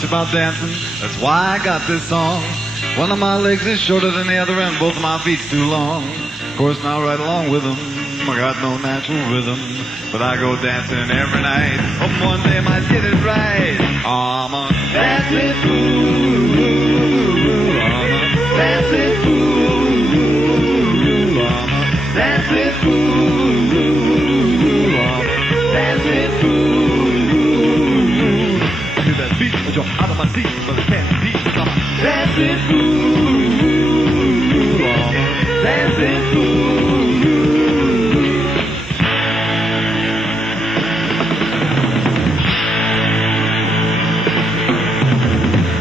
much about dancing, that's why I got this song. One of my legs is shorter than the other and both of my feet's too long. Of course, now right along with them, I got no natural rhythm, but I go dancing every night. Hope one day I might get it right. I'm a dancing fool. I'm a dancing fool. I'm a dancing fool. I'm a dancing fool. To that beat, I jump out of my seat, but I can't beat. I'm a dancing fool. I'm a dancing fool.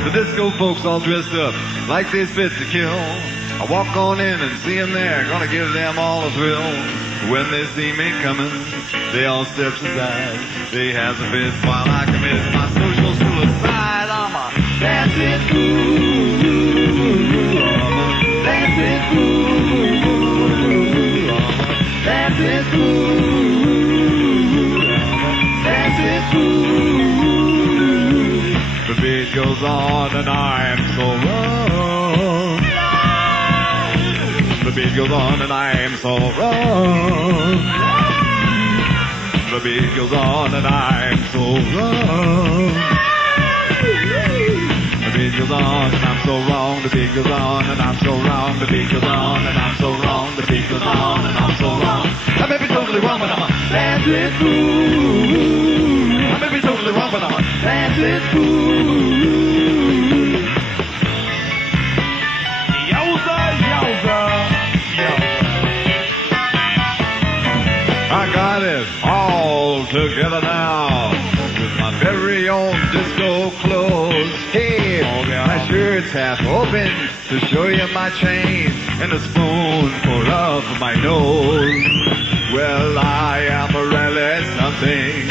Disco folks all dressed up like they's fit to kill. I walk on in and see them there, gonna give them all a thrill. When they see me coming, they all step aside. They have a fit while I commit my social suicide. I'm a dancing fool. I'm a dancing fool. I'm a dancing fool. I'm a dancing fool. The beat goes on and I'm so wrong. The beat goes on and I'm so wrong. The beat goes on and I'm so wrong. The beat goes on and I'm so wrong. The beat goes on and I'm so wrong. The beat goes on and I'm so wrong. The beat goes on and I'm so wrong. I may be totally wrong, but I'm a dancing fool. I may be totally wrong, but I'm a dancing fool. Yowza, yowza, yowza. I got it all together now with my very own disco clothes. Hey, my shirt's half open to show you my chain and a spoonful of my nose. Well, I am really something.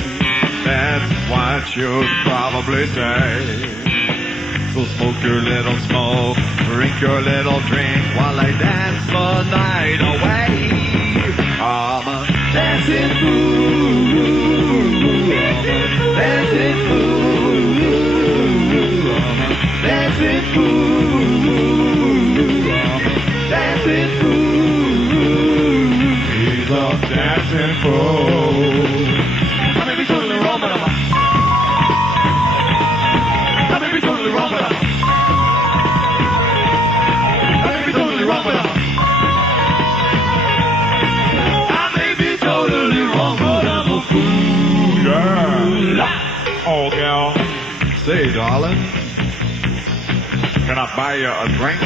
That's what you'd probably say. So smoke your little smoke, drink your little drink while I dance the night away. I'm a dancing fool. I'm a dancing fool. I'm a dancing fool. I'm a dancing fool. He's a dancing fool. I may be totally wrong, but I'm a wrong, but I may be totally wrong, but I may be totally wrong, but I'm a fool. Girl. Oh, girl. Say, darling, can I buy you a drink?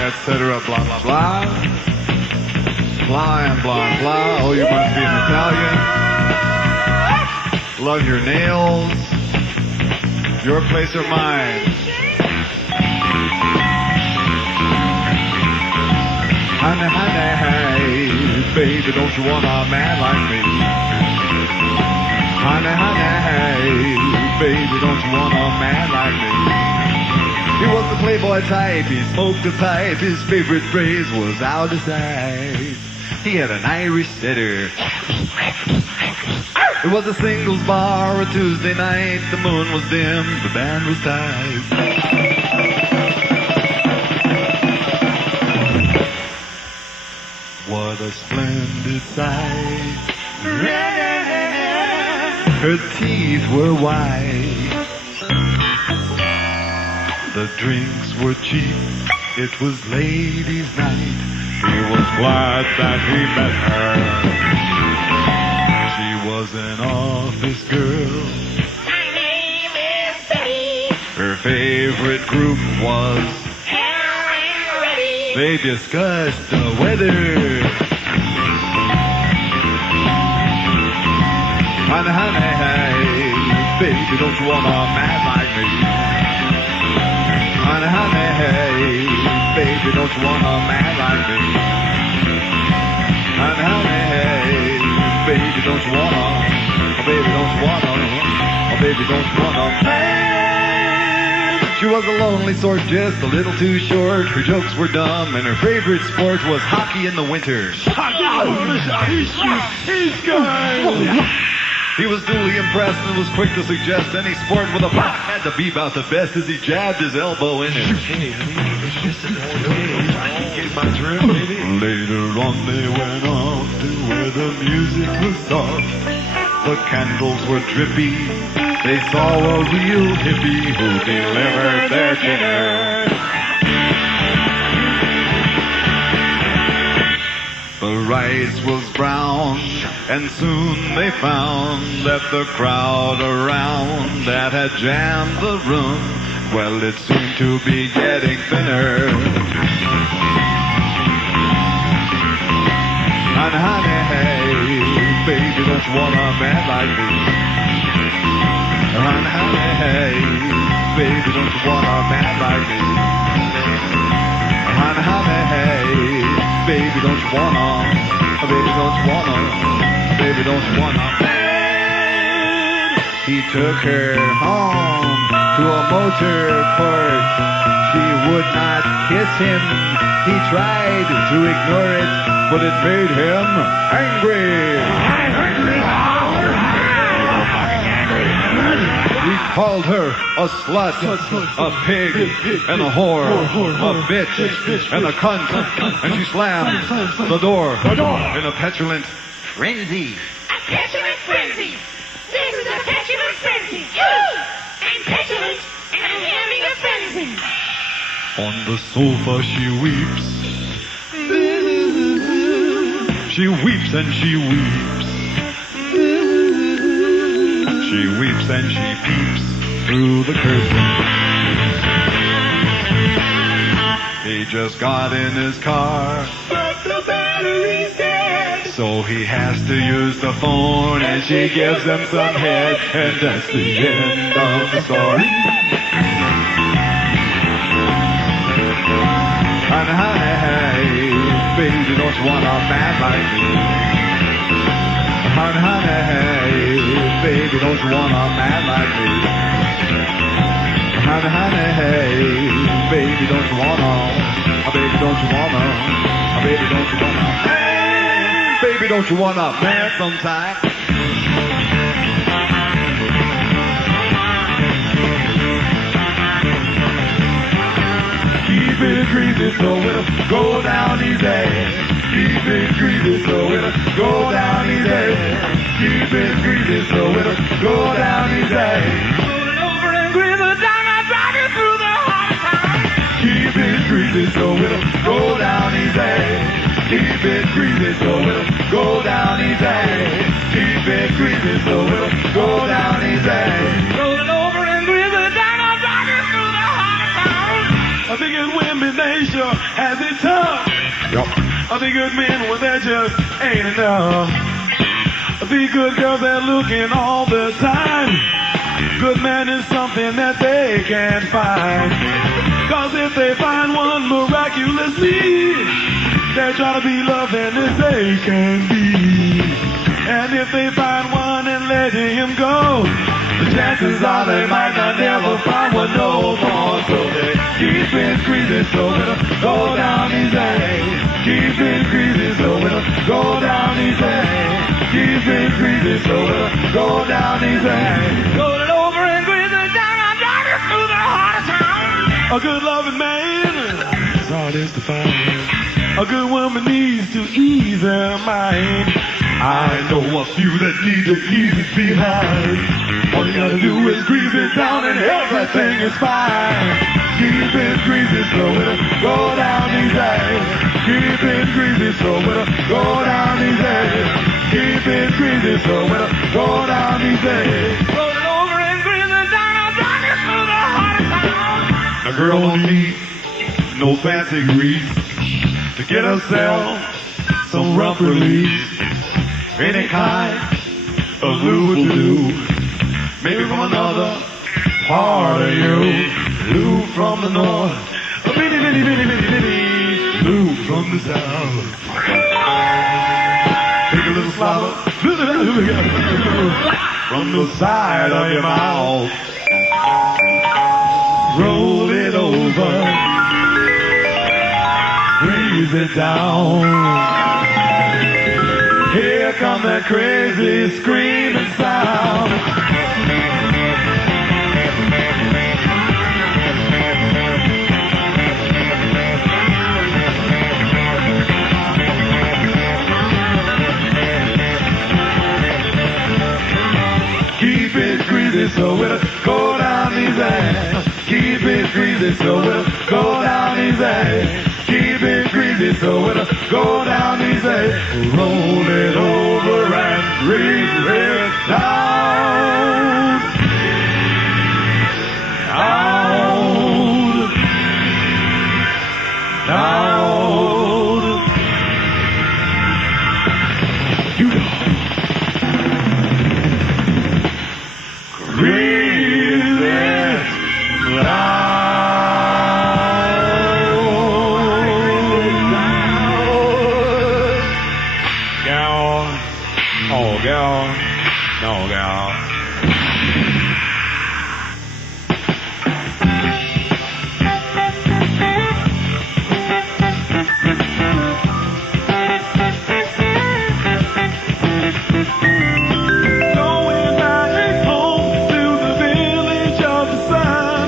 Etc., blah, blah, blah. Blah and blah and blah. Oh, you must be an Italian. Love your nails. Your place or mine. Honey, honey, hey, baby, don't you want a man like me? Honey, honey, hey, baby, don't you want a man like me? He was the playboy type, he smoked a pipe, his favorite phrase was out of sight. He had an Irish setter. It was a singles bar, a Tuesday night, the moon was dim, the band was tight. What a splendid sight. Her teeth were white. The drinks were cheap, it was ladies' night. He was glad that he met her. She was an office girl. My name is Betty. Her favorite group was Helen Reddy. They discussed the weather. Honey, honey, hey, baby, don't you want a man like me? Honey, honey, hey, baby, don't you want a man like me? Honey, honey, hey, baby, don't you want a, oh, baby, don't you want a, oh, baby, don't you want a man She was a lonely sort, just a little too short. Her jokes were dumb, and her favorite sport was hockey in the winter. He was duly impressed and was quick to suggest any sport with a puck had to be about the best as he jabbed his elbow in it. Later on they went off to where the music was soft. The candles were drippy. They saw a real hippie who delivered their dinner. The rice was brown, and soon they found that the crowd around that had jammed the room, well, it seemed to be getting thinner. And honey, hey, baby, don't you want a man like me? And honey, hey, baby, don't you want a man like me? And honey, hey, baby, don't you wanna, baby, don't you wanna, baby, don't you wanna? He took her home to a motor court. She would not kiss him. He tried to ignore it, but it made him angry. He called her a slut, a pig, and a whore, a bitch, and a cunt, and she slammed the door in a petulant frenzy. A petulant frenzy. This is a petulant frenzy. I'm petulant, and I'm having a frenzy. On the sofa she weeps. She weeps and she weeps. She weeps and she peeps through the curtain. He just got in his car, but the battery's dead. So he has to use the phone, and she gives him some head, and that's the end of the story. And honey, hey, baby, don't you want a man like me? And honey, hey, baby, don't you want a man like me? And honey, hey, baby, don't you wanna? Baby, don't you wanna? Baby, don't you wanna? Baby, don't you wanna man sometime? Keep it greasy so it'll go down easy. Keep it greasy so it'll go down easy. Keep it greasy so it'll go down easy. Roll it over and greasy down, I drive it through the heart of town. Keep it greasy so it'll go down easy. Keep it greasy so it'll go down easy. Keep it greasy so it'll go down easy. Roll it over and greasy down, I drive it through the heart of town. I think it's women, they sure has it tough. Yep. I think good men, well, there just ain't enough. I think good girls, they're looking all the time. Good man is something that they can't find. Cause if they find one miraculously, they try to be loving as they can be. And if they find one and let him go, the chances are they might not never find one no more. So they keep it greasy so it'll go down easy. Keep it greasy so it'll go down easy. Keep it greasy so it'll go down easy. Roll it over and greasy down, I'm driving through the heart of town. A good loving man is hardest to find. A good woman needs to ease her mind. I know a few that need to ease it behind. All you gotta do is grease it down and everything is fine. Keep it greasy so it'll go down easy. Keep it greasy so it'll go down easy. Keep it greasy so it'll go down easy. Roll it over and grease it down, I'll drive it through the heart of town. A girl don't need no fancy grease to get herself some rough release. Any kind of lube would do. Maybe from another part of you. Lube from the north. A bitty, bitty, bitty, bitty, bitty. Lube from the south. Take a little slobber from the side of your mouth. Roll over. Breeze it down. Here come that crazy screaming sound. Keep it greasy so it'll go down easy. Keep it greasy so it'll go down easy. Keep it greasy so it'll go down easy. Roll it over and breathe it down. Down. Down. You know. Breathe it down. Gal, no gal. Going back home to the village of the sun,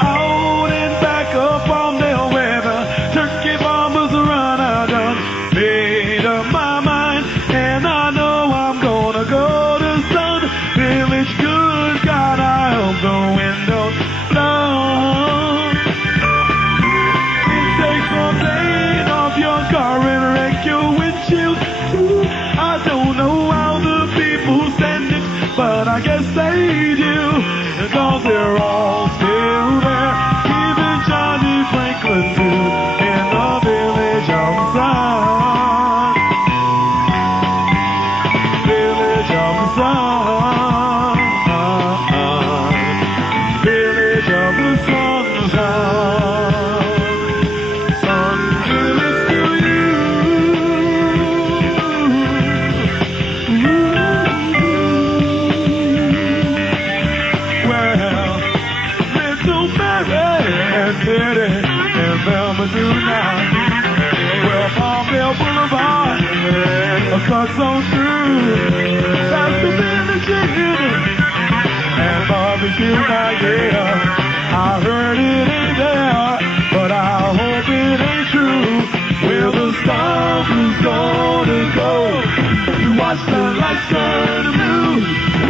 out and back up on their weather, turkey bombers run. I done made up my mind, and I know I'm gonna go to Sun Village. Good God, I hope the windows down. It takes some paint off your car and wreck your windshield too. I don't know how the people stand it, but I guess they do, because they're all still there. Even Johnny Franklin too, in the village of the sun. Village of the sun. Village of the sun. Sun village to you. Well, little Mary and Teddy and Velma do now. Well, Palmdale Boulevard, a cut so through. That's the village in. And barbecue night, yeah. I heard it ain't there, but I hope it ain't true. Where the storm is gonna go to watch the lights turn blue.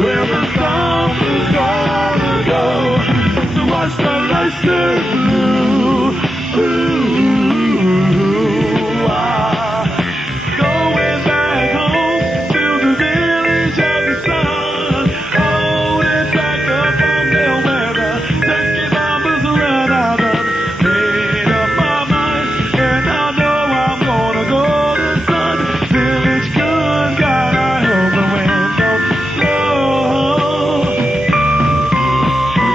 Where the storm is gonna go to watch the lights turn blue. Ooh, going back home to the village of the sun. Hold it back up on their weather. Turkey bombers run. I done made up my mind, and I know I'm gonna go to Sun Village. Good God, I hope the windows blow.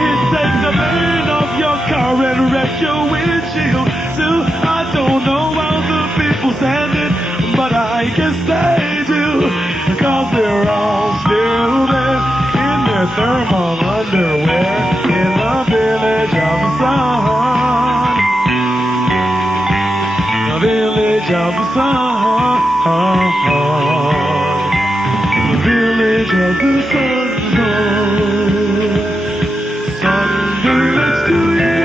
It takes the paint off your car and wreck your windshield too. I don't know how the people stand it, but I guess they do, because they're all still there in their thermal underwear in the village of the sun. The village of the sun. The village of the sun. Sun village to you.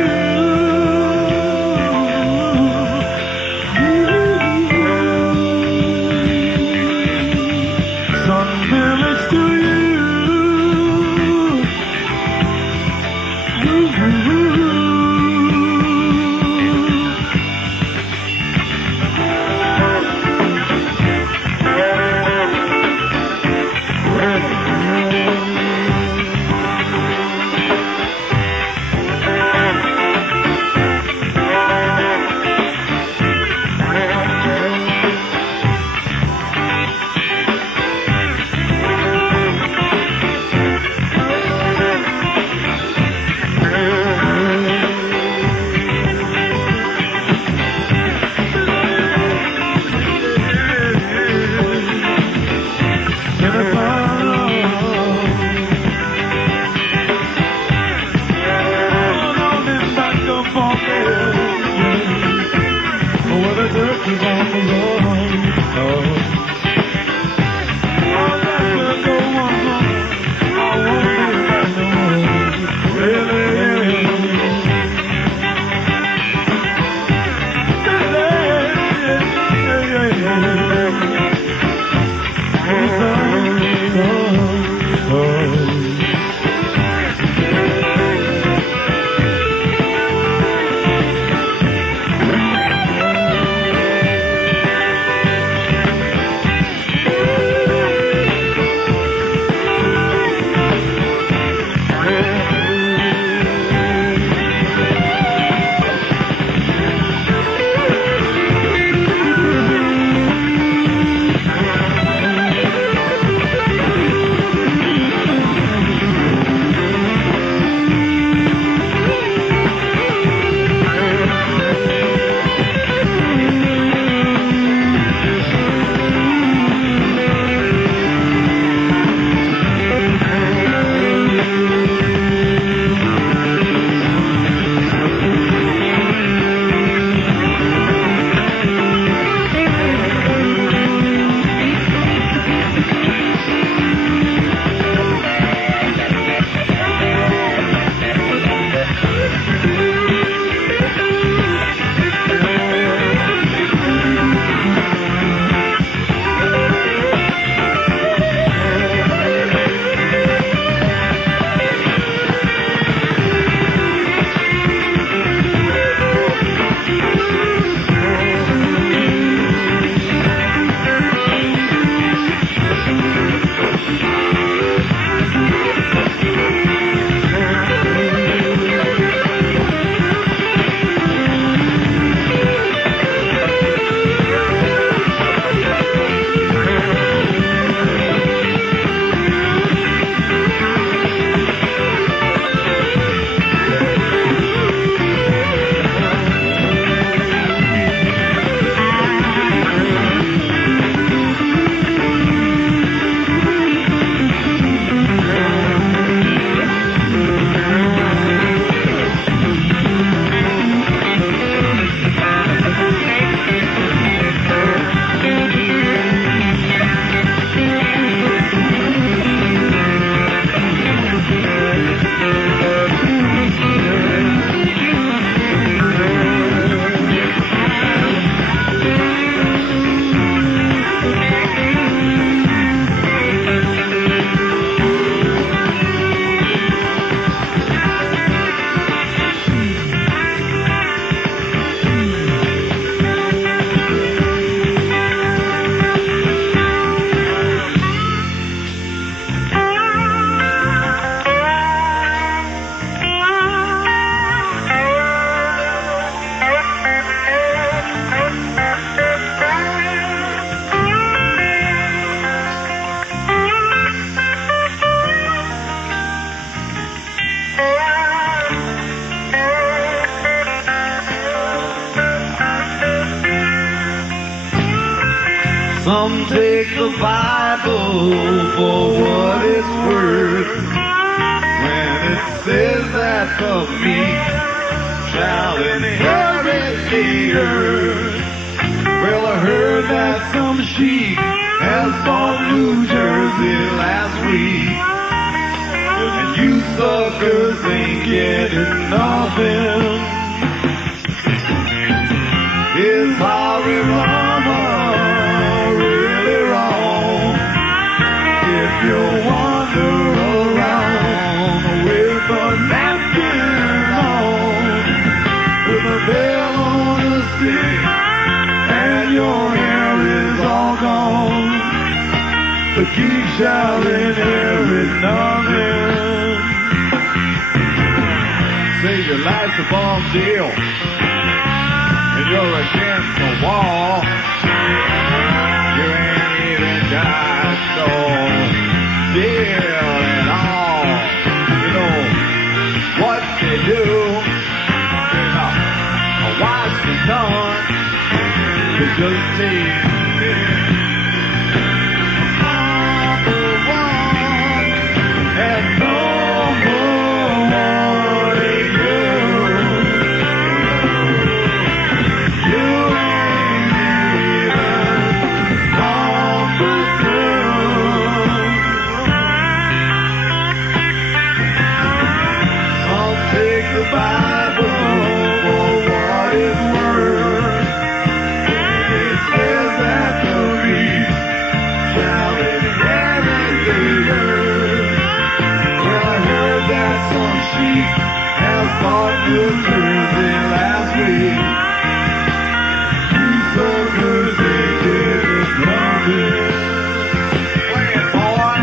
Sun village to you. Some take the Bible for what it's worth. When it says that the meek shall inherit the earth. Well, I heard that some sheep has bought New Jersey last week. And you suckers ain't getting nothing. Is Harry Mama really wrong? If you wander around with a napkin on, with a bell on a stick, and your hair is all gone, the geek shall inherit nothing. Say your life's a bomb deal, and you're against the wall. You ain't even got no deal at all. You know what they do is wash the sun. They just need number one and number one is you. You ain't even number two. Some take the Bible for what it's worth. It says that the meek shall inherit the earth. Well, I heard that some sheep have bought New Jersey last week. You suckers ain't getting nothing. Play it, boy.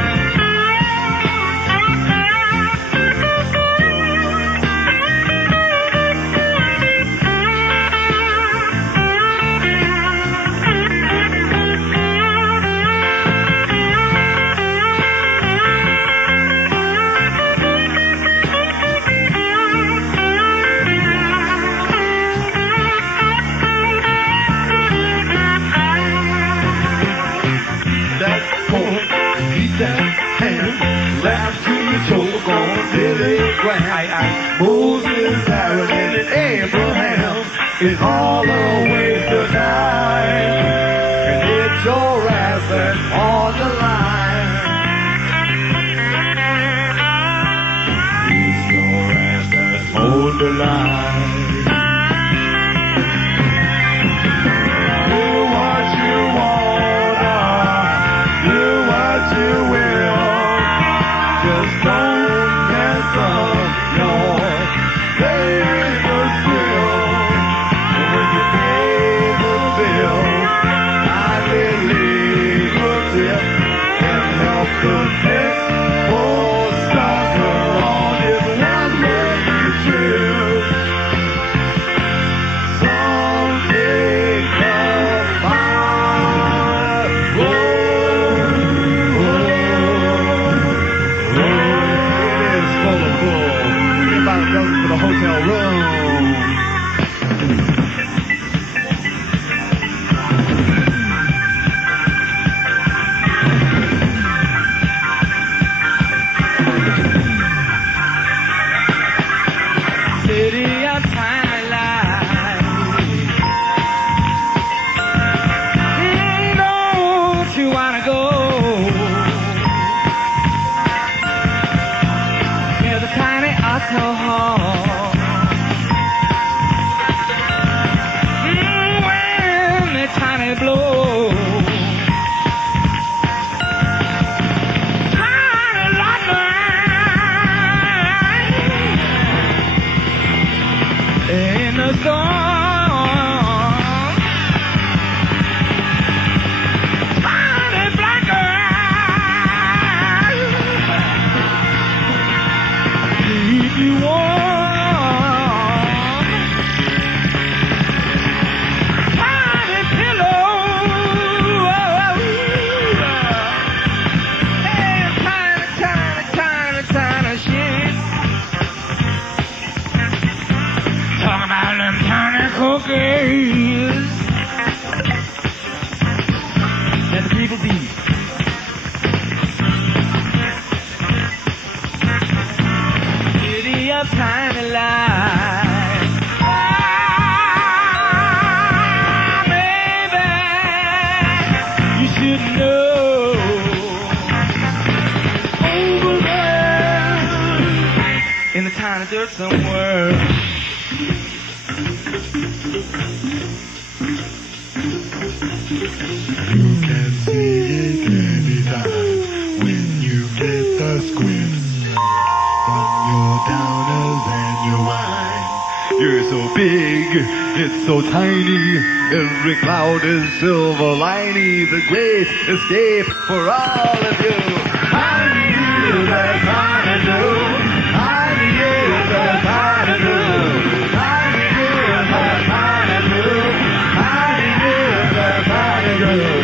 That pork, eat that ham, laugh to your choke on Billy Graham. Moses, Aaron, and Abraham is all the way tonight. And it's your ass that's on the line. It's your ass that's on the line. Do what you wanna, do what you will. Just don't mess up your paper skill. When you pay the bill, I believe a tip can help the next poor sucker on his one-way trip. Some take the Bible. It is full of bull. Anybody goes to the hotel room. City of twilight. Don't you wanna go? Near the tiny auto hall. When the tiny blow. Tiny lightning in the storm. Tiny black eyes keep you warm. Tiny pillow. Hey, tiny, tiny, tiny, tiny shit. Talk about them tiny cookies that the of tiny life. Baby, you should know. Over there, in the tiny dirt somewhere. You can see it anytime when you get the squint. When you're downer than your wine. You're so big, it's so tiny. Every cloud is silver lining. The great escape for all of you. Tiny is a tiny do. Tiny is a tiny do. Tiny is a tiny do. Tiny is a tiny do.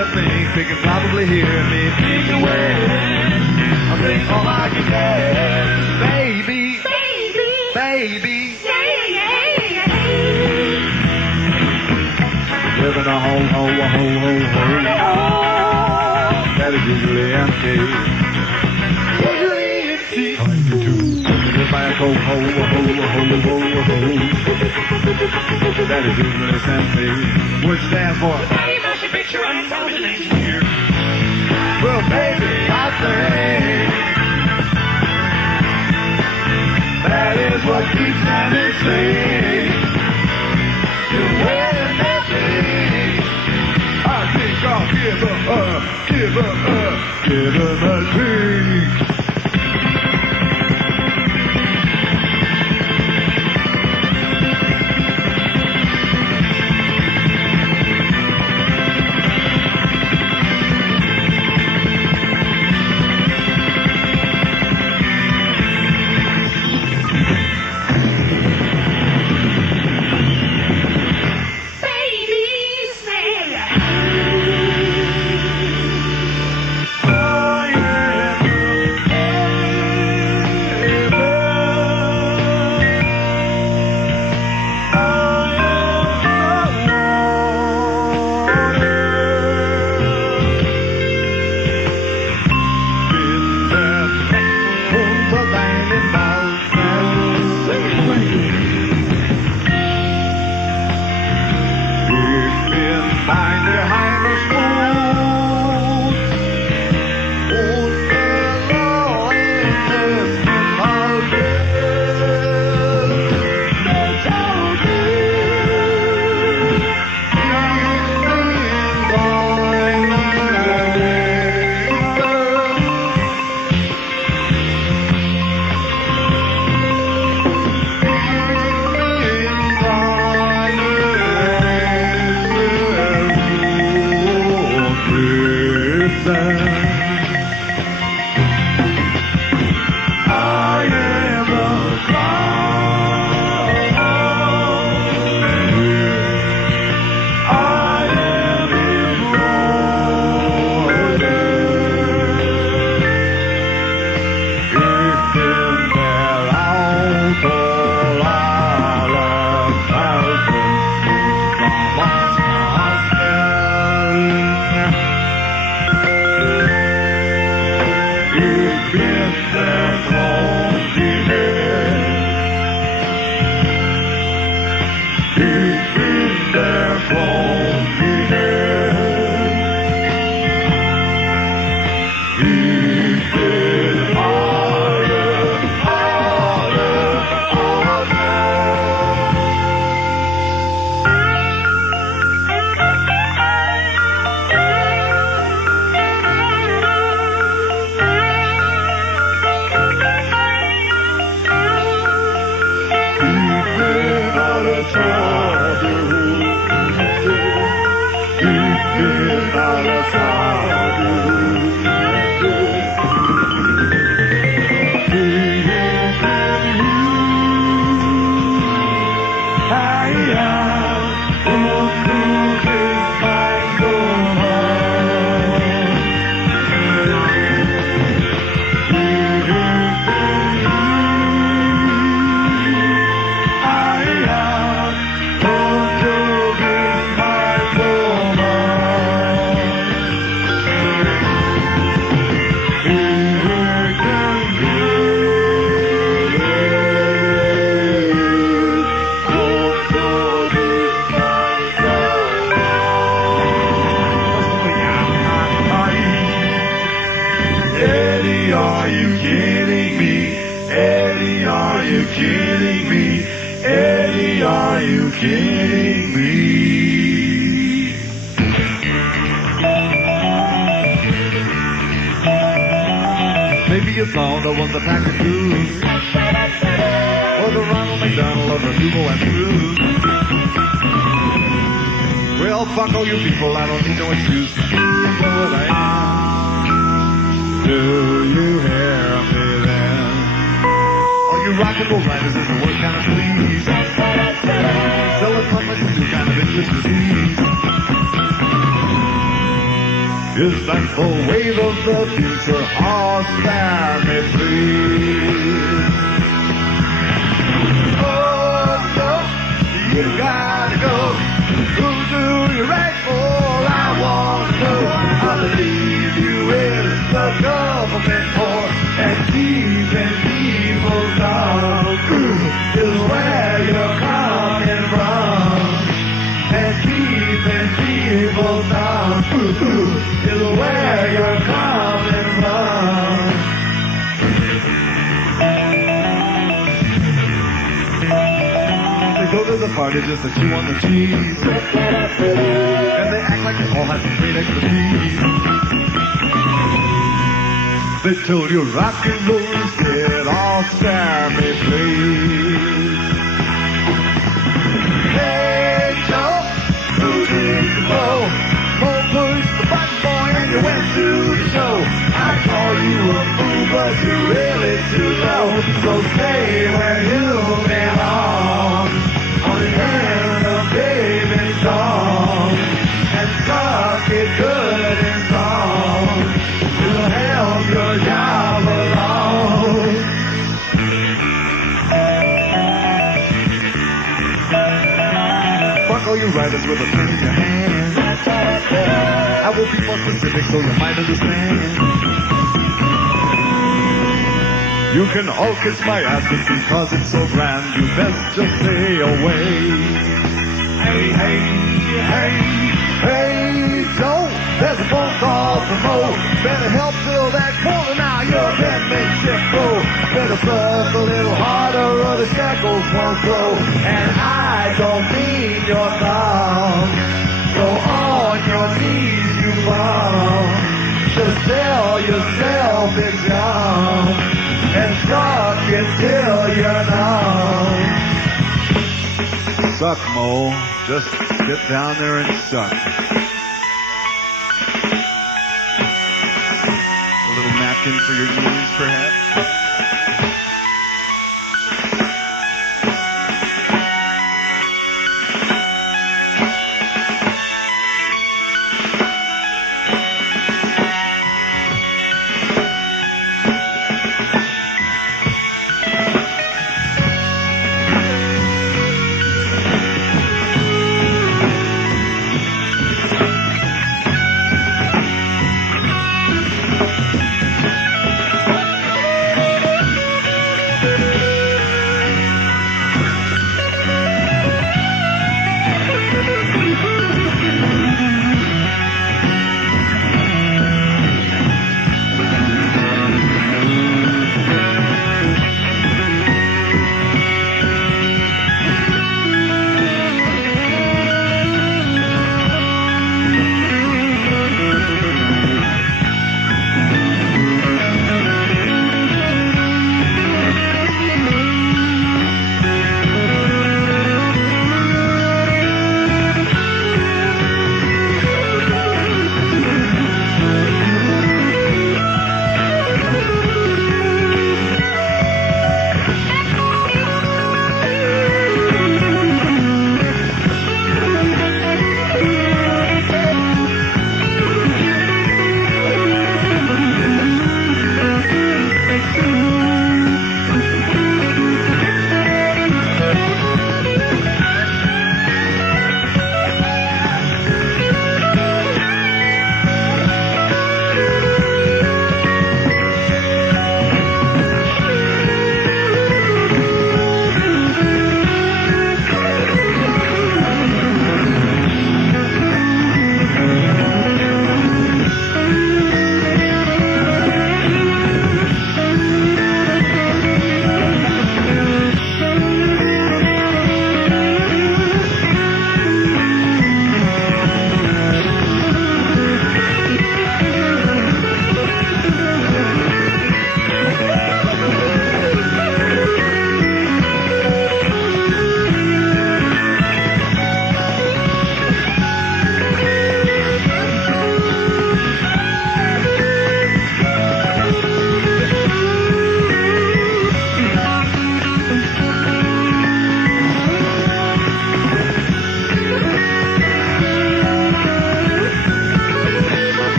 you think they can probably hear me think away. I think all I can say is, baby, Baby. baby, Yeah. living a hole, that is usually empty. Usually empty. Live by a cold hole, that is usually empty. Which stands for? Body motion picture and television engineer. Well, baby, I think that is what keeps them insane. You're wearing that thing. I think I'll give them a drink. Maybe you thought I was the Packard Goose, or the Ronald McDonald of the Dubo and Blues. Well, fuck all you people, I don't need no excuse. That's what I am. Do you hear me then? All you rock and roll writers is the worst kind of please. Sell us much to do kind of English disease. Is that the wave of the future? Oh, spare me, please. Oh, no, you gotta go. Who do you right for? I want to know. I believe you in the government for and keeping people down is where you're coming from. And keeping people down is where you're coming from. They go to the party just to chew on the cheese, and they act like they all have some great expertise. They told you rock and roll is dead, all spare me, please. Hey, Joe, who did you blow? More push the button, boy, and you went to the show. I call you a fool, but you're really too low. So stay where you belong, on the end of David's song, and suck it good and strong. It'll help your job along. Fuck all you writers with a pen in your hand. I will be more specific so you might understand. You can all kiss my ass just because it's so grand. You best just stay away. Hey, hey, hey, hey, Joe, there's a phone call from Mo. Better help fill that corner now, your penmanship pro. Better press a little harder or the shackles won't flow. And I don't mean your thumb. Go on your knees, you bum. Just tell yourself it's young. And suck it till you're numb. Suck, Mo. Just get down there and suck. A little napkin for your knees, perhaps?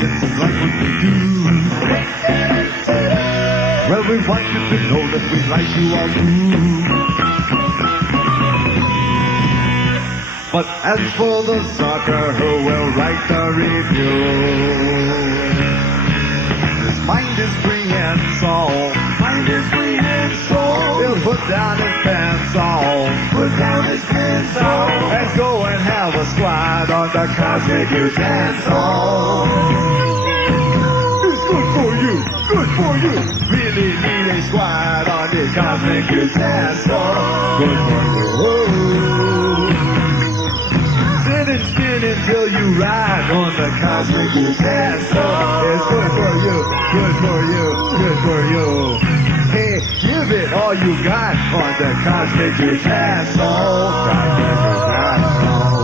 It's like what we do. Well, we want you to know that we like you all too. But as for the soccer, who will write the review? His mind is free and soul. Mind is free and soul. He'll put down his pencil. Put down his pencil. And go and have a squad on the Cosmic Utensil. It's good for you. Good for you. Really need a squad on the Cosmic Utensil. Good for you. Sit and spin until you ride on the Cosmic Utensil. It's good for you, good for you, good for you. Hey, give it all you got on the Cosmic Utensil. Cosmic Utensil.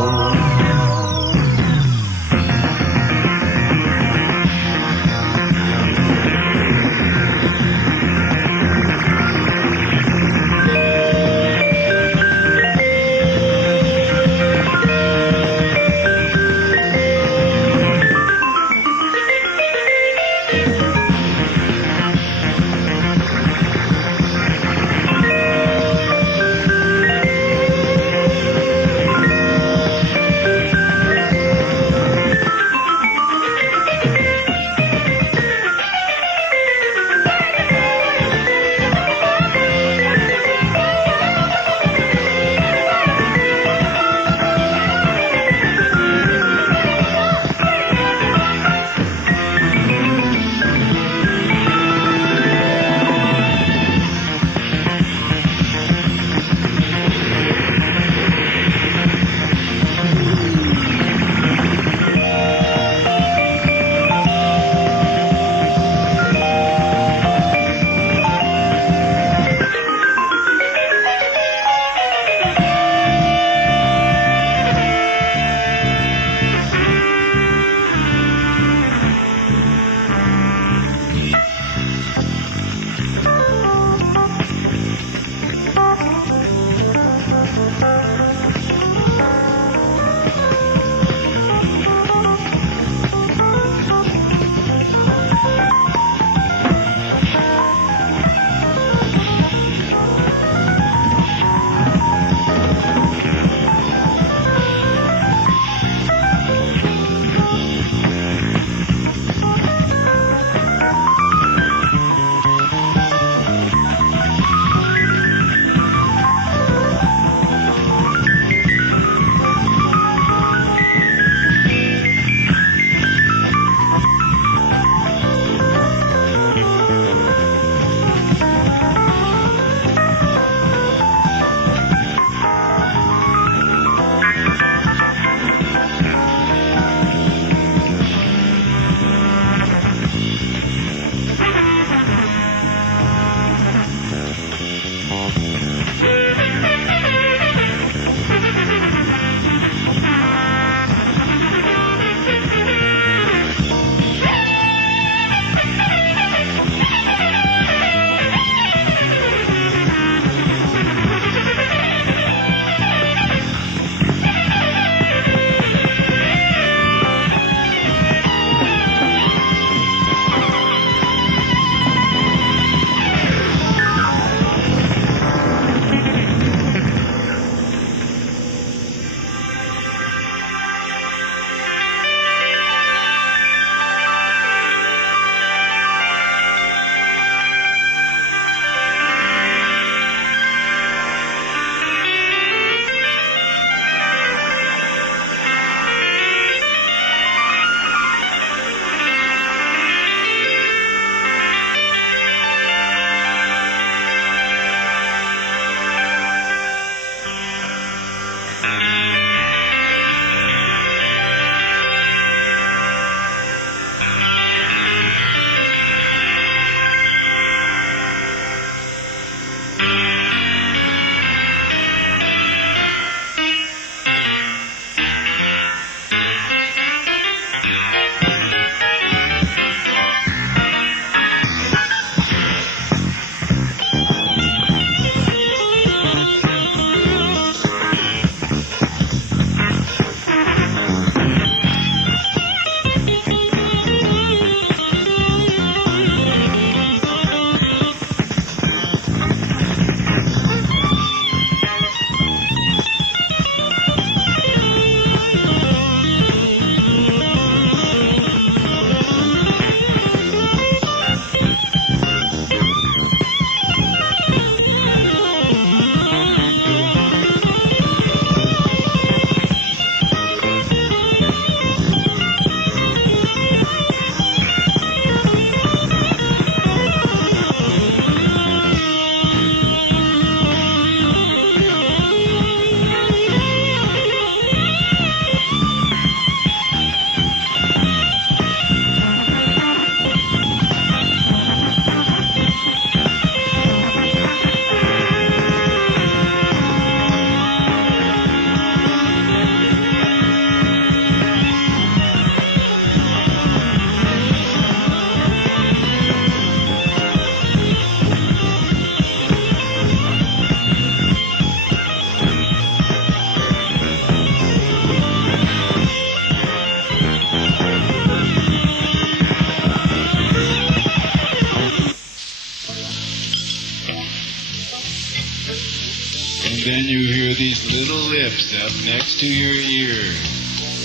then you hear these little lips up next to your ear.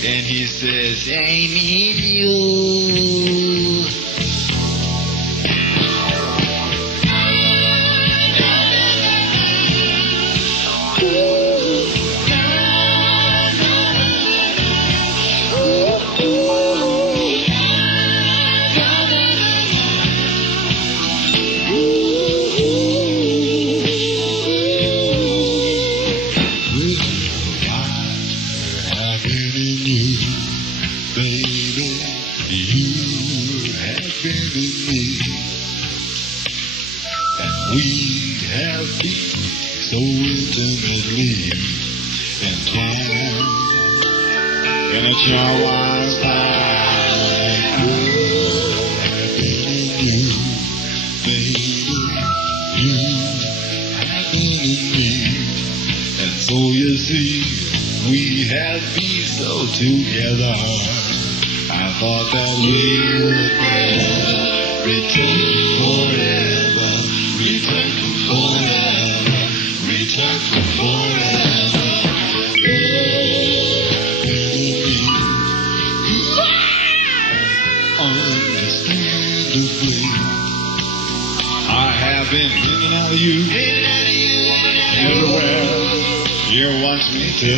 And he says, I need you. So intimately entwined in a child's life. I've been in you, baby. You have been in me, and so you see, we have been so together. I thought that we would never return forever, return forever. Return for forever. Understandably, I have been thinking of you everywhere you want me to.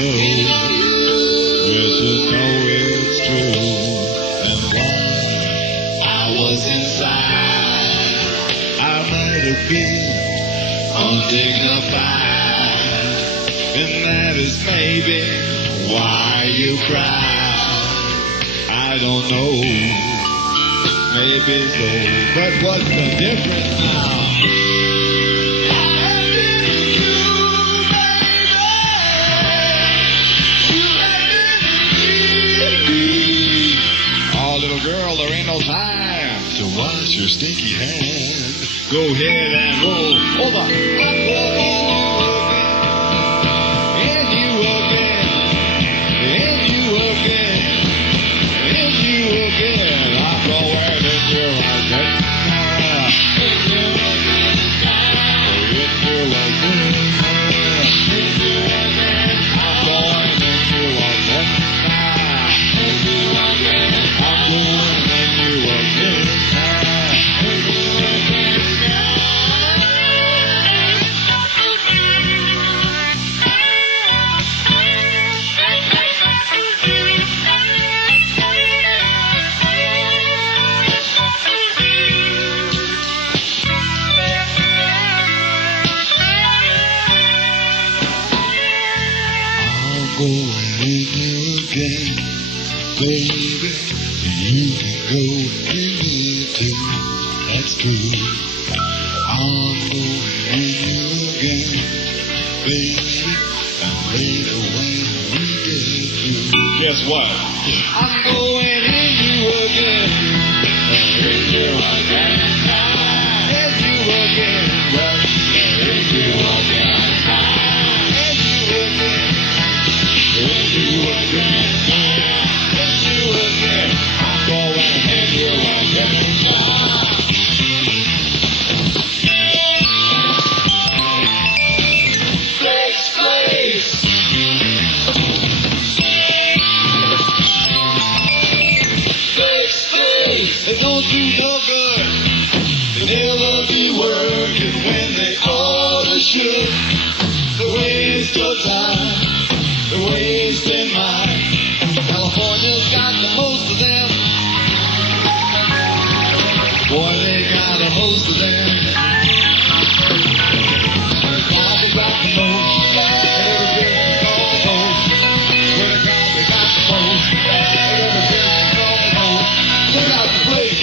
Wish you know it's true. And while I was inside, I might have been undignified. And that is maybe why you cry. I don't know, maybe so, but what's the difference now? I have been in you, baby. You have been in me. Oh, little girl, there ain't no time to wash your stinky hands. Go ahead and roll over. Baby, you can go in me too, that's true. I'm going in you again, baby, and later when we get through, guess what? I'm going in you again, in you again, in you again, well, in you again, in you again. They don't do no good. They never be working when they ought to should. They waste your time. They wasting mine. California's got the most of them. Boy, they got a host of them. They got the most. Everything's called the most. Swear to God, they got the most. Everything's called the most. Look out the place.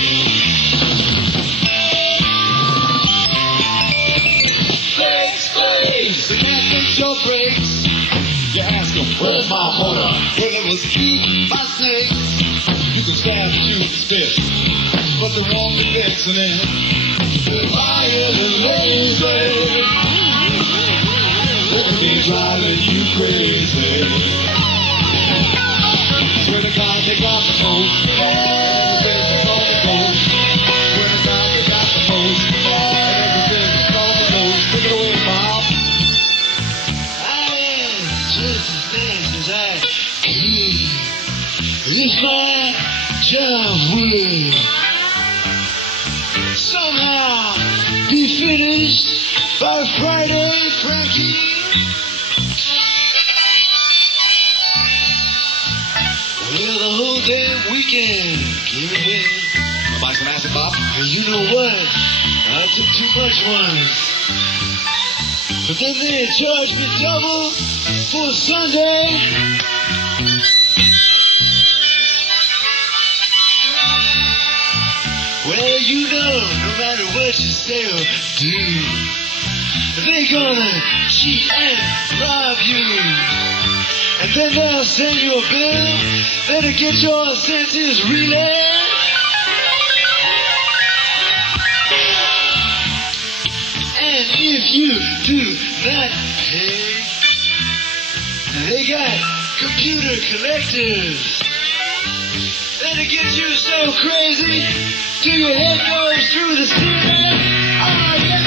Flakes. They can't fix your brakes. You ask them, where's my motor? Well, it was eaten by snakes. You can stab, shoot, and spit, but they won't be fixing it. They're wired and lazy. They'll be driving you crazy. Swear to God, they got the most. Everything's on the coast. Swear to God, they got the most. Everything's on the coast. Take it away, Bob. I finished by Friday, Frankie. Well, the whole damn weekend came and went. Buy some acid, Bob? And you know what? I took too much once. But then they charged me double for Sunday. Well, you know, no matter what you say or do, they gonna cheat and rob you. And then they'll send you a bill that'll get your senses reeling. And if you do not pay, they got computer collectors that'll get you so crazy till your head goes through the ceiling. Oh, yeah.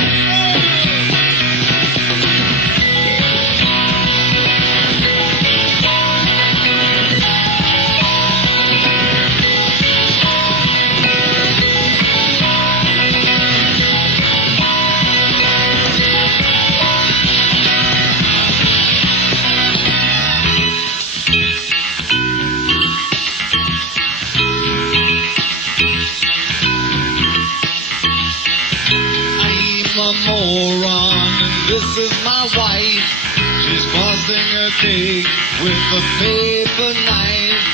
Moron, and this is my wife. She's busting her cake with a paper knife.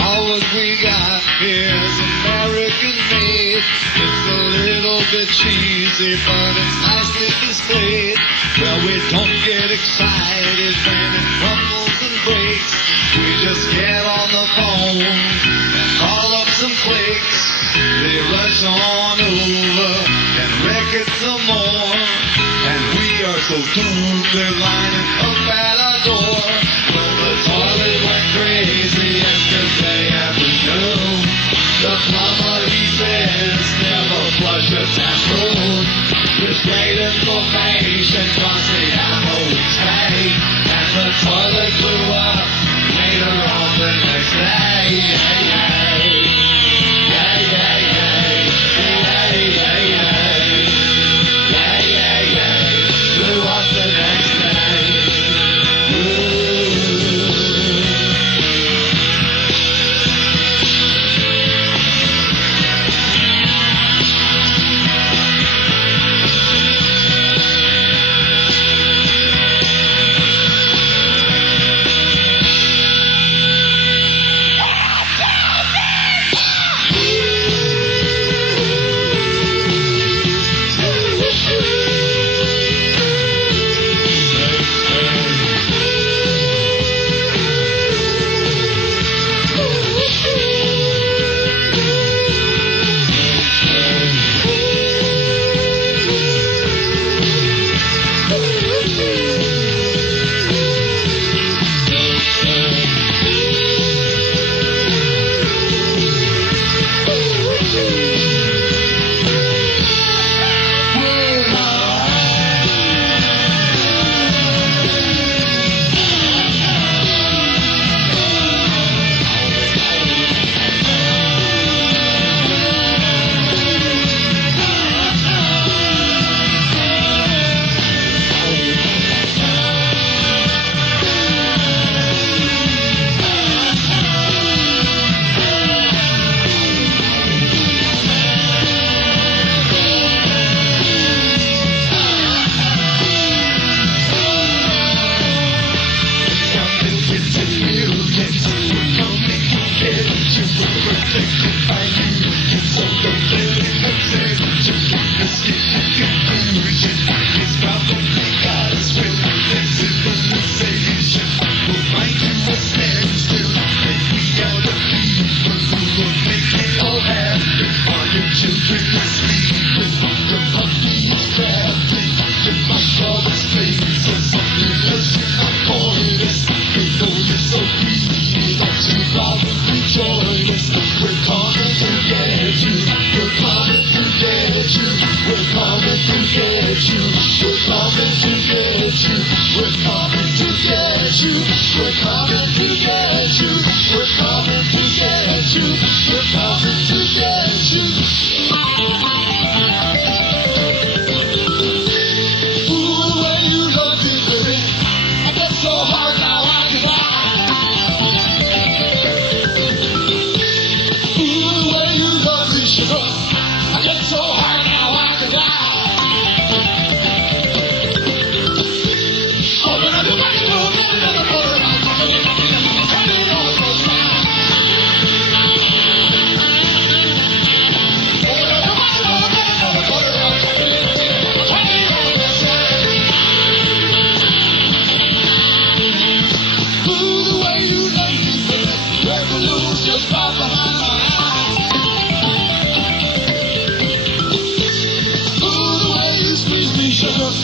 All what we got here is American made. It's a little bit cheesy, but it's nicely displayed. Well, we don't get excited when it crumbles and breaks. We just get on the phone and call up some Flakes. They rush on over and wreck it some more. And we are so doomed, they're lining up at our door. But the toilet went crazy yesterday afternoon. The plumber, he says, never flush a tap room. There's great information, cause the ammo is fake. And the toilet blew up later on the next day. Yeah, yeah. Yeah, yeah, yeah. Yeah, yeah, yeah. Yeah, yeah, yeah. Blew up the next day.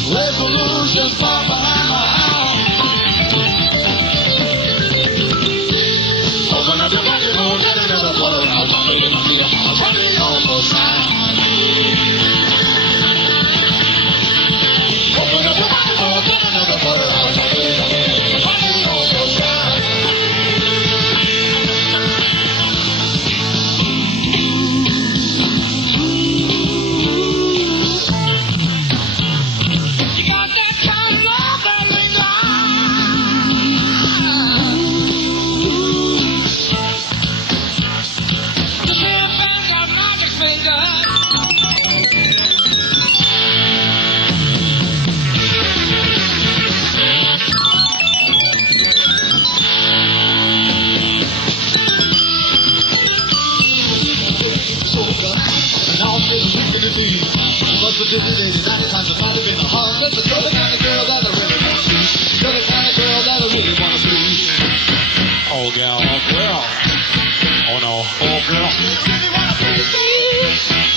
Resolution far behind my house. Open up your pocket, oh, get another bottle. I'll find it in my feet. I'll find it almost now. Open up your pocket, oh, get another bottle. I'll find it in my feet. I'll find it almost now.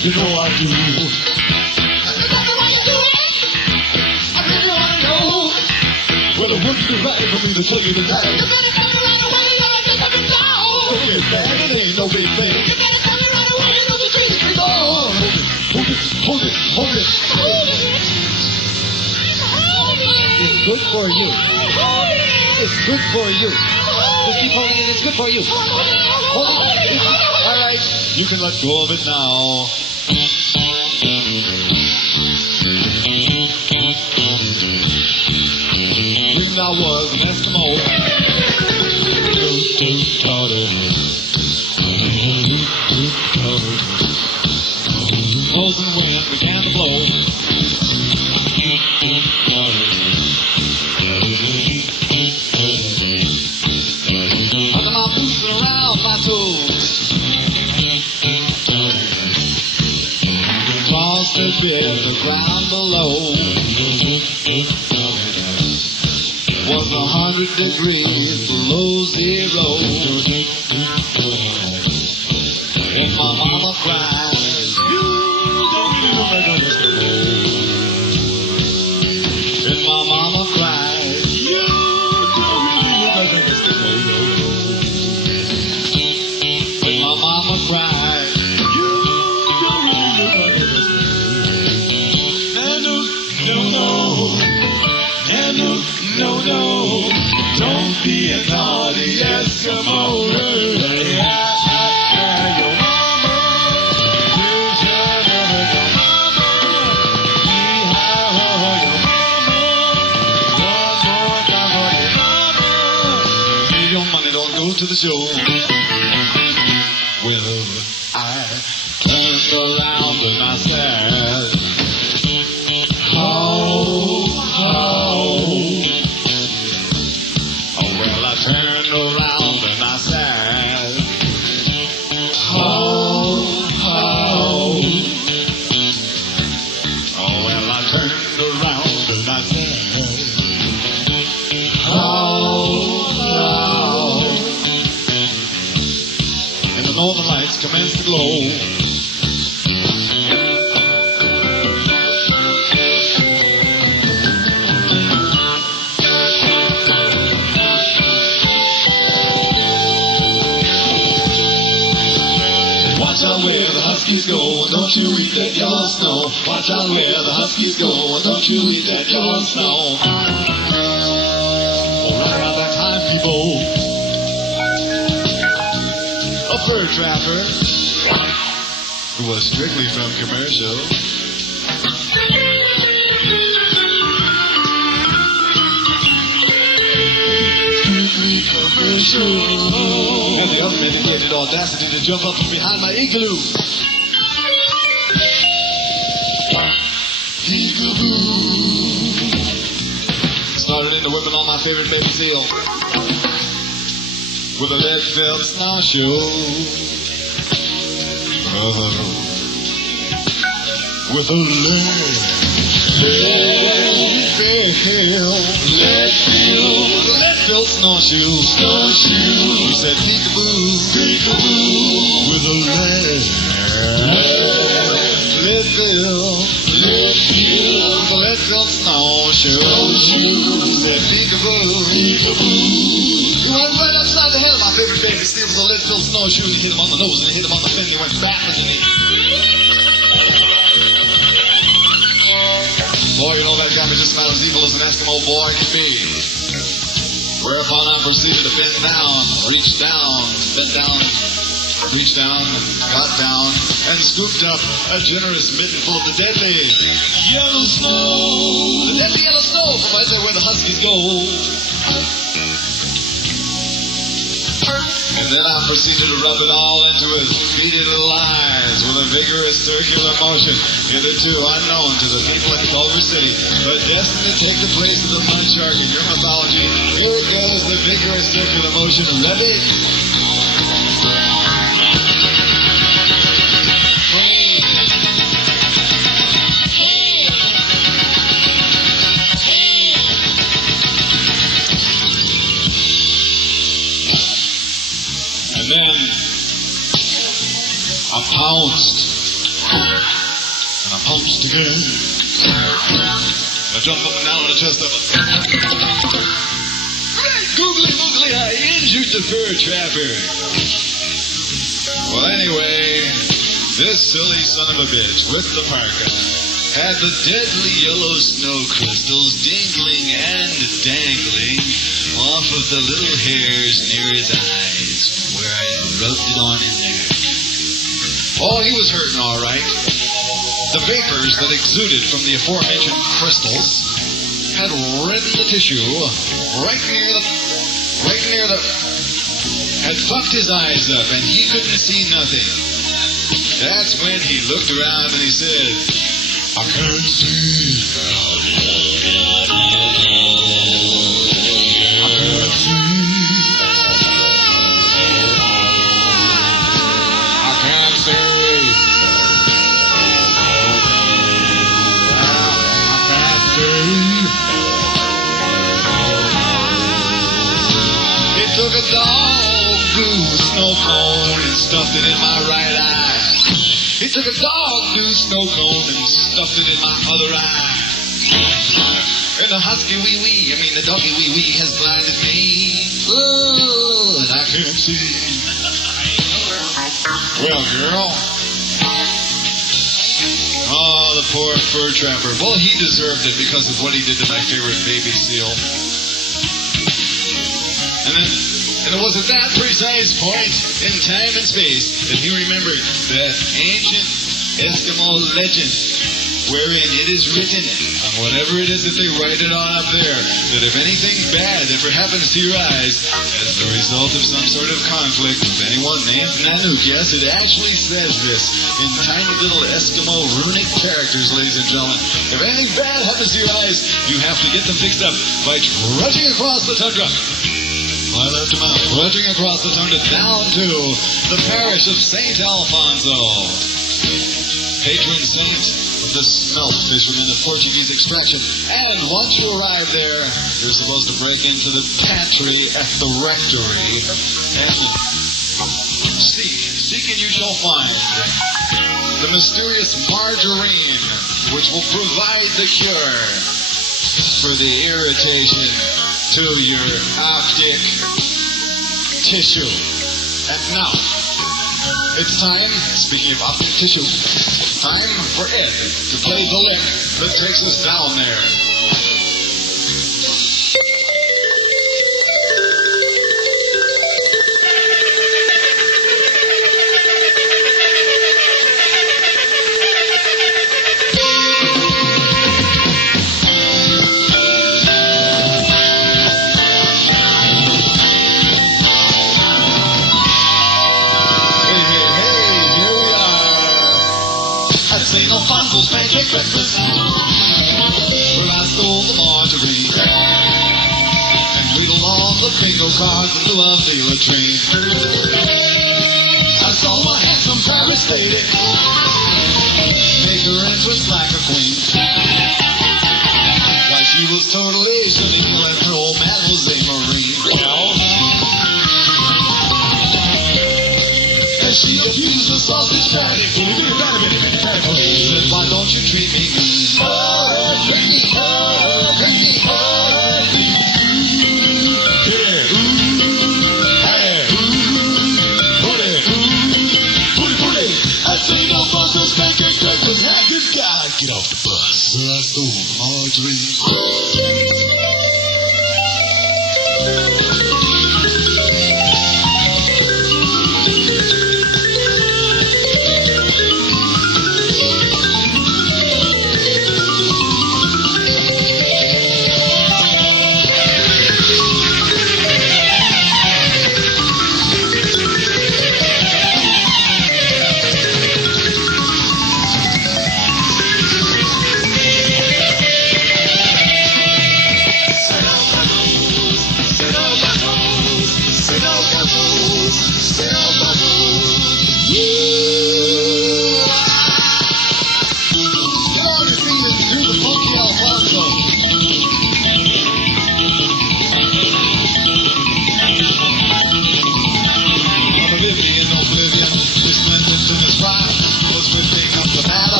You know I do. I really want to know. Well, it wouldn't be right for me to tell you the matter. You better tell me right away, I think I've been down. Don't get mad, it ain't no big thing. You better tell me right away, you know the trees be gone. Hold it, hold it, hold it, hold it. It's good for you. It's good for you. Just keep holding it, it's good for you. Hold it. All right, you can let go of it now. When I was an Eskimo, closing wind began to blow. Under my boots and around my toes. Across the bed, the ground below was 100 degrees below zero. And my mama cried, you don't even look like a Mr. And my mama cried, you don't really look like a Mr. And my mama cried, you don't really look like a Mr. No, don't be a naughty Eskimo. Your mama, you should never your mama. Your mama, one more time for your mama. Need your money, don't go to the show. Well, I turned around and I said, turned around and I said, ho, ho. Oh, well, I turned around and I said, ho, ho. And the northern lights commenced to glow. Watch out where the huskies go, and don't you eat that yellow snow. Watch out where the huskies go, and don't you eat that yellow snow. Well, right around that time, people, a fur trapper who was strictly from commercial and the other medicated audacity to jump up from behind my igloo. Started into whipping on my favorite baby seal with a leg felt snowshoe. With a leg felt snowshoe. He said peekaboo, peekaboo, with a leg felt the little snowshoes. Said peekaboo. He went right upside the head of my favorite baby. Steals a little snowshoe and hit him on the nose and hit him on the fin. He went backwards and boy, you know that got me just about as evil as an Eskimo boy can be. Whereupon I proceeded to bend down, reach down, bend down, reach down, got down, and scooped up a generous middenful of the deadly yellow snow. The deadly yellow snow from right there where the huskies go. And then I proceeded to rub it all into his beady little eyes with a vigorous circular motion, hitherto unknown to the people in Culver City, but destined to take the place of the mud shark in your mythology. Here goes the vigorous circular motion. Ready? And then I pounced. And I pounced again. I jumped up and down on the chest of it. Right, googly moogly, I injured the fur trapper. Well, anyway, this silly son of a bitch with the parka had the deadly yellow snow crystals dingling and dangling off of the little hairs near his eyes where I rubbed it on in there. Oh, he was hurting all right. The vapors that exuded from the aforementioned crystals had reddened the tissue right near the had fucked his eyes up and he couldn't see nothing. That's when he looked around and he said, I can't see. I can't see. I can't see. He took a dog goose snow cone and stuffed it in my right eye. He took a dog goose snow cone and stuffed it in my other eye. And the husky the doggy wee wee has blinded me. Oh, and I can't see. Well, girl. Oh, the poor fur trapper. Well, he deserved it because of what he did to my favorite baby seal. And it was at that precise point in time and space that he remembered that ancient Eskimo legend wherein it is written on whatever it is that they write it on up there that if anything bad ever happens to your eyes as the result of some sort of conflict with anyone named Nanook, yes, it actually says this in tiny little Eskimo runic characters, ladies and gentlemen. If anything bad happens to your eyes, you have to get them fixed up by trudging across the tundra. I left him out, trudging across the tundra down to the parish of St. Alfonso, patron saint of the smelt fishermen of Portuguese extraction. And once you arrive there, you're supposed to break into the pantry at the rectory and seek and you shall find the mysterious margarine which will provide the cure for the irritation to your optic tissue. And now, it's time, speaking of optic tissue, time for Ed to play the lick that takes us down there. Pancake breakfast, where I stole the margarine and wheeled on the bingo cards and blew a Vela train. I saw my handsome Paris lady make her entrance like a queen. Why, she was totally cynical and her old man was a Marine. And she abused the sausage patty. Said, why don't you treat me good? Oh, where I stole my dreams.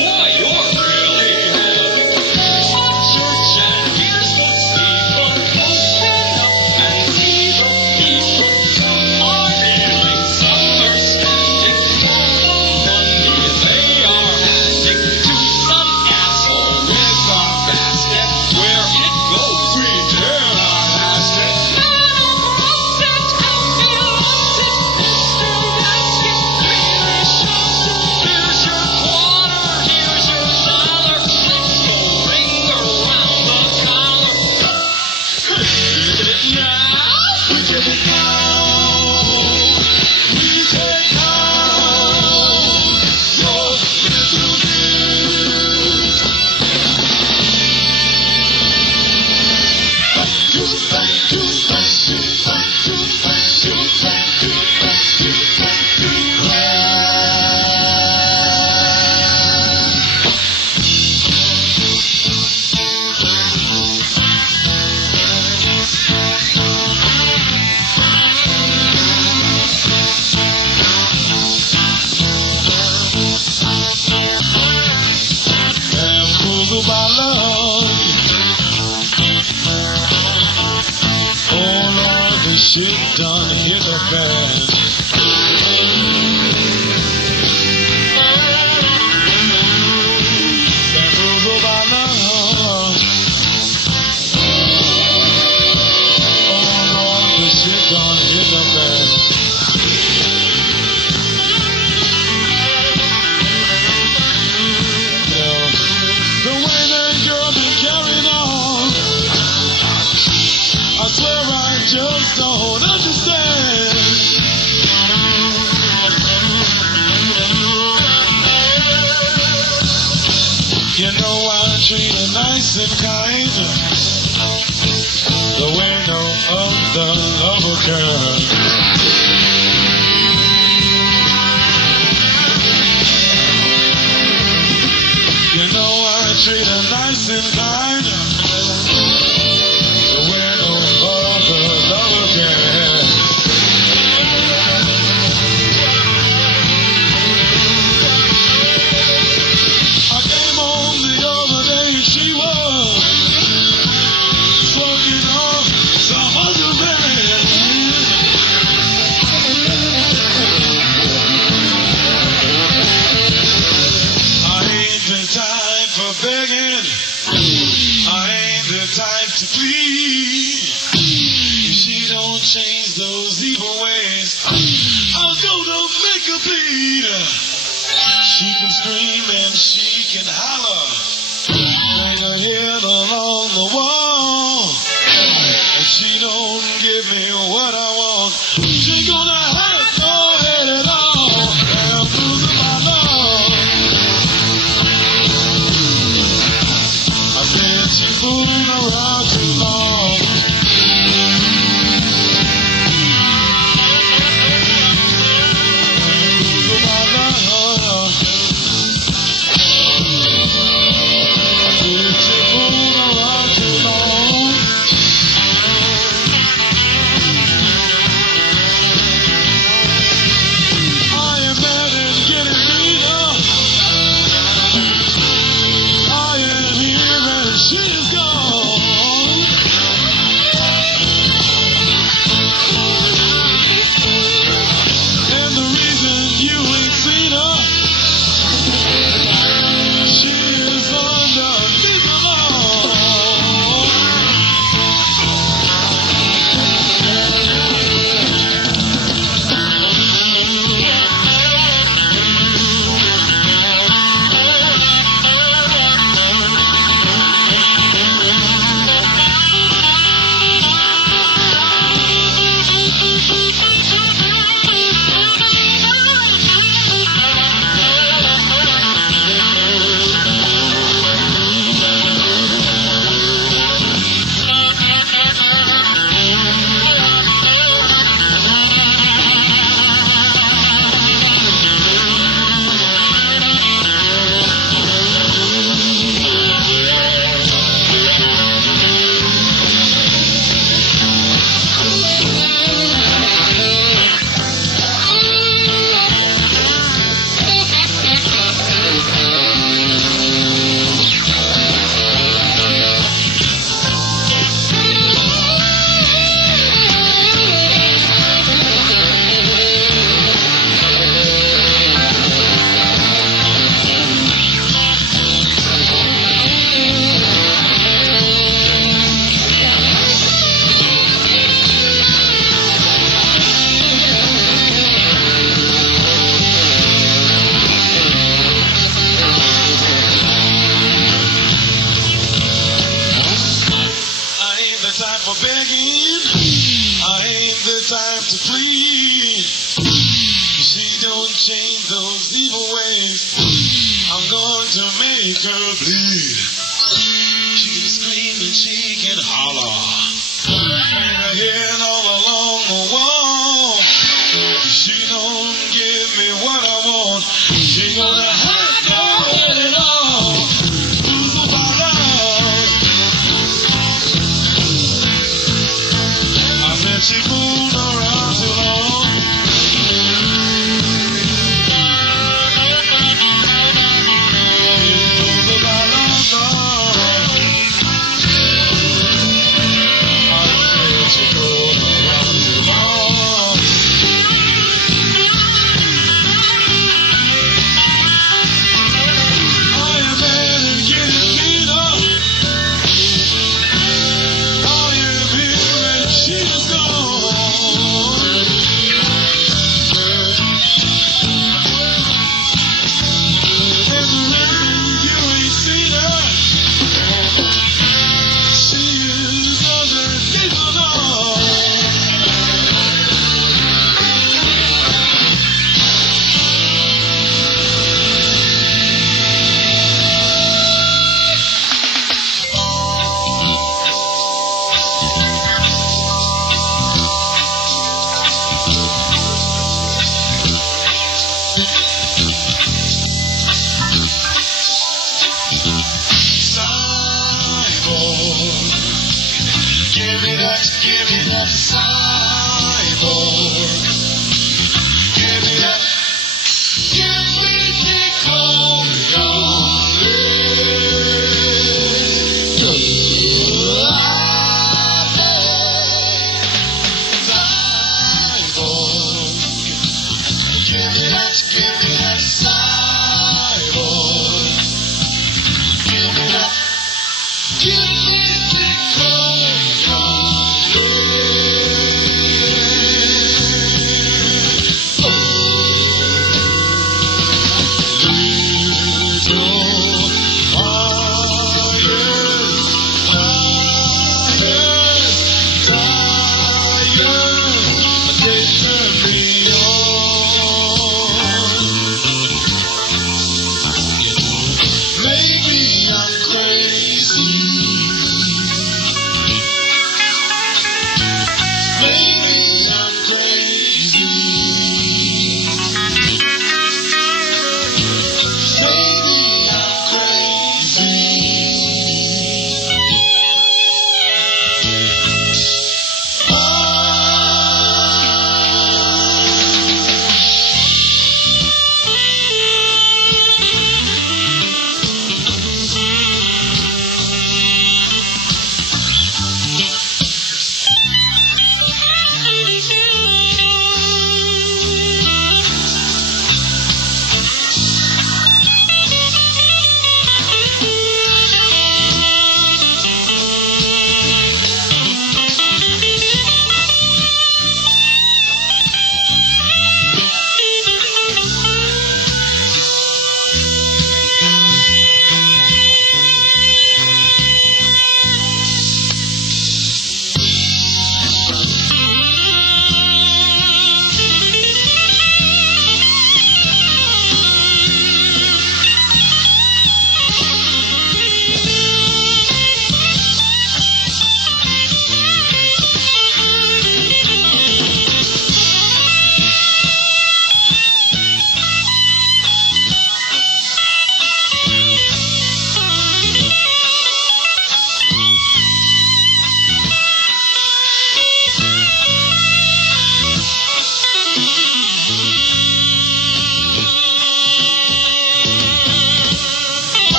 Why, you're know I treat her nice and kind, the way no other lover can. You know I treat her nice and kind, the way no other lover can. I came home the other day and she was fucking off some other man. I ain't the type for begging, I ain't the type to plead. If she don't change those evil ways, I'm gonna make her bleed. She can scream and she can holler, bang her head along the wall. If she don't give me what I want, she gonna have no head at all. Bamboozled by love. I said she fooling around too long. Bamboozled by love. Said she fooling around too long. I am mad and getting beat up. I am here and she is gone. And the reason you ain't seen her, she is underneath the law. I ain't the type for begging, I ain't the type to plead. She don't change those evil ways, I'm going to make her bleed. She can scream and she can holler, bang her head all along the wall. If she don't give me what I want, she gonna have no head at all. Bamboozled by love. I said she fooled around too long. Bamboozled by love.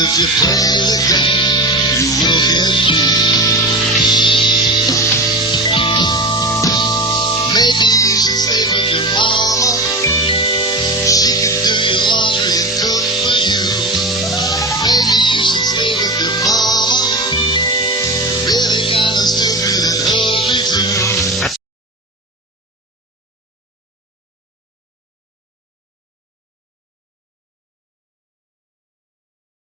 if you play the